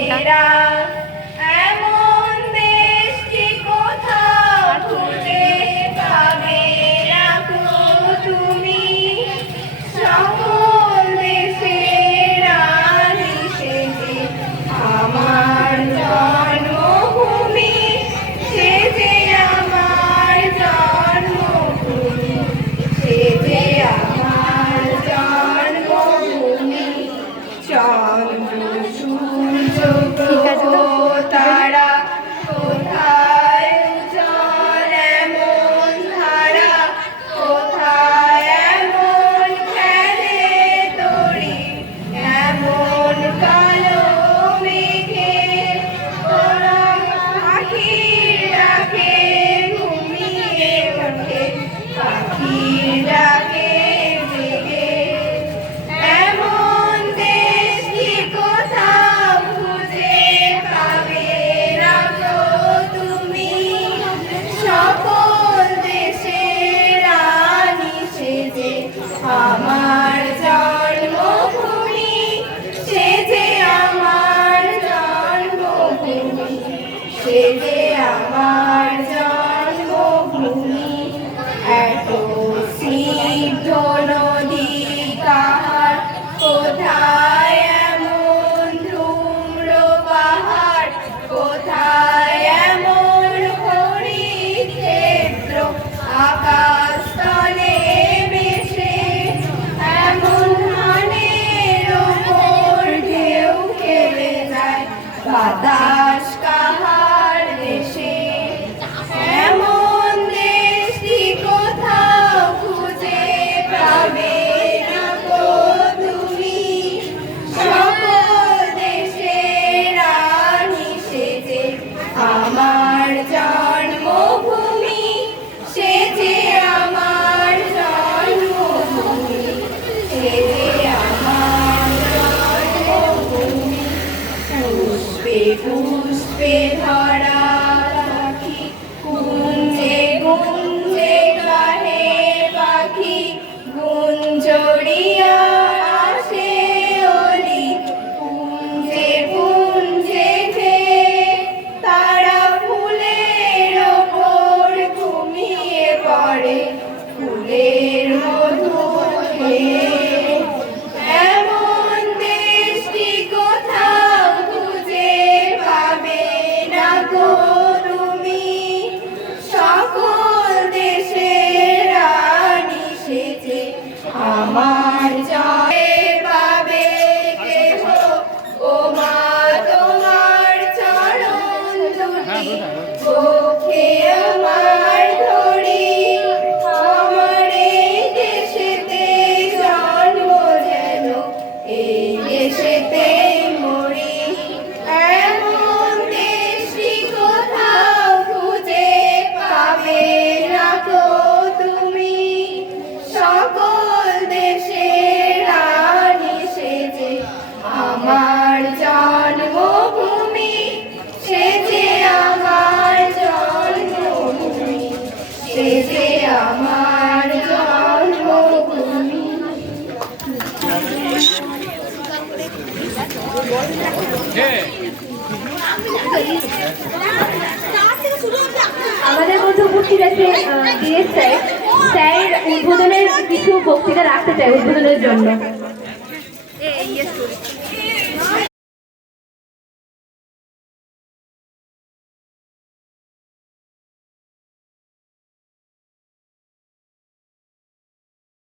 ব্যাপারটা। এমন দেশ কি কোথাও খুঁজে পাবে না গো তুমি, সকল দেশের রানী সেজে আমার জন্মভূমি, সেজে আমার জন্মভূমি, সেজে আমার জন্মভূমি। চন্দ্র সূর্য গ্রহ তারা কোথায় উজ্জ্বল এমন ধারা, কোথায় এমন খেলে তরি, এমন কালো মেঘে কোন পাখির ডাকে ঘুমিয়ে ওঠে, পাখির ডাকে জেগে। এমন দেশ কি কোথাও খুঁজে পাবে না গো তুমি, সকল দেশের রানী সেজে আমার জন্মভূমি, সেজে আমার জন্মভূমি, সেজে আমার জন্মভূমি। এত স্নিগ্ধ নদী কাহার, কোথায় এমন ধূম্র পাহাড়, কোথায় এমন হরিক্ষেত্র, আকাশ তলে ভেসে এমন ধানের ওপর ঢেউ খেলে যায়, বাতাস কাহার দেশে। এমন দেশ কি কোথাও খুঁজে পাবে না গো তুমি, সকল দেশের রানী সেজে আমার জন্মভূমি, সেজে আমার জন্মভূমি, সেজে আমার জন্মভূমি। পুষ্পে পুষ্পে ভরা পাখি, গুঞ্জে গুঞ্জে গাহে পাখি, গুঞ্জরিয়া আসে অলি, পুঞ্জে পুঞ্জে তারা ফুলের ওপর ঘুমিয়ে পড়ে, ফুলের মধু খেয়ে। এমন দেশ কি কোথাও খুঁজে পাবে না গো তুমি, সকল দেশের রানী সেজে আমার জয়ে পাবে কেহ। ও মা তোমার চরণ দুটি চোখে আমার ধরি, আমার এই দেশেতে জন্ম যেন এই দেশেতে মরি। এমন দেশ কি কোথাও খুঁজে পাবে না গো তুমি, সকল দেশের রানী সেজে আমার জন্মভূমি, সেজে আমার জন্মভূমি, সেজে আমার জন্মভূমি। আমাদের মধ্যে উপস্থিত আছে ডিএস স্যার, স্যার উদ্বোধনের কিছু বক্তৃতা রাখতে চাই উদ্বোধনের জন্য।